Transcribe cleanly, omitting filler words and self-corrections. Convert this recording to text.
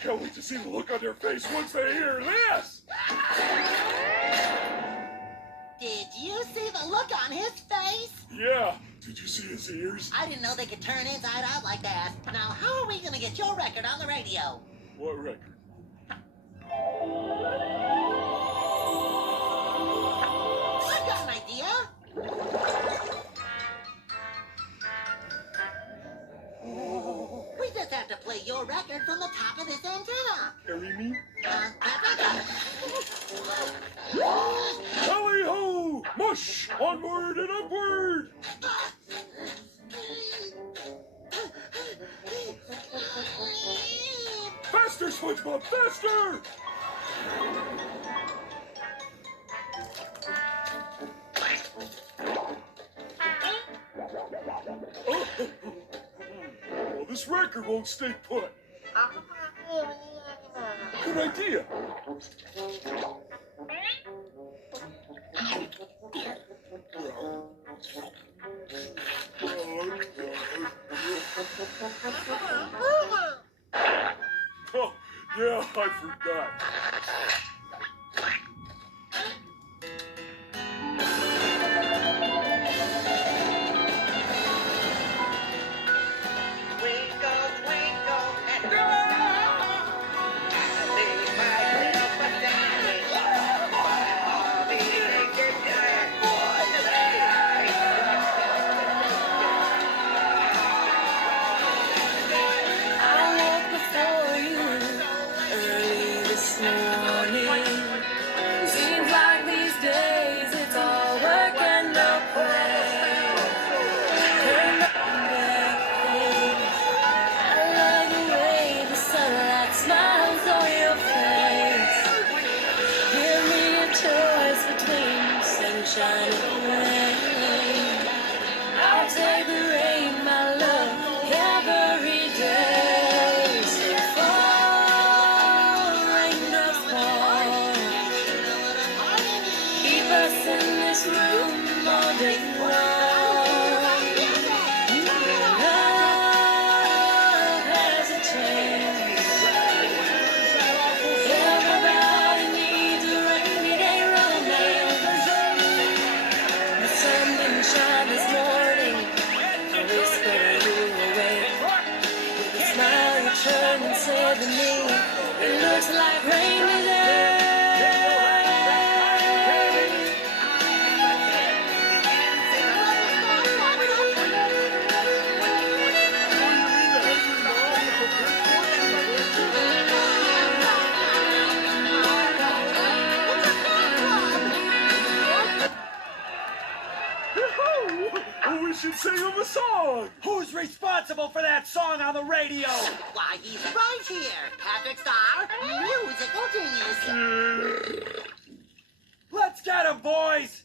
can't wait to see the look on their face once they hear this. Did you see the look on his face? Yeah. Did you see his ears? I didn't know they could turn inside out like that. Now, how are we gonna get your record on the radio? What record? I've got an idea. We just have to play your record from the top of this antenna. Carry me? Uh, Tally ho! Mush! Onward and upward! Faster, SpongeBob, faster! Well, this record won't stay put. Good idea. Oh, yeah, I forgot. Twinkle, twinkle, and I leave myself a standing. I'll be naked and I woke before you early this morning. Seems like these days it's all work and no play. Turn up back face. I love the way the sunlight smiles on your face. Give me a choice between sunshine and rain. I'll take the rain, my love, every day. So fall, raindrops fall. Keep us in this room all day long. Love has a chance. Everybody needs a rainy day romance. The sun didn't shine this morning. I whispered you away. With a smile you turned and said to me, it looks like rain today. Oh, we should sing him a song. Who's responsible for that song on the radio? Why, he's right here. Patrick Star, musical genius. Let's get him, boys!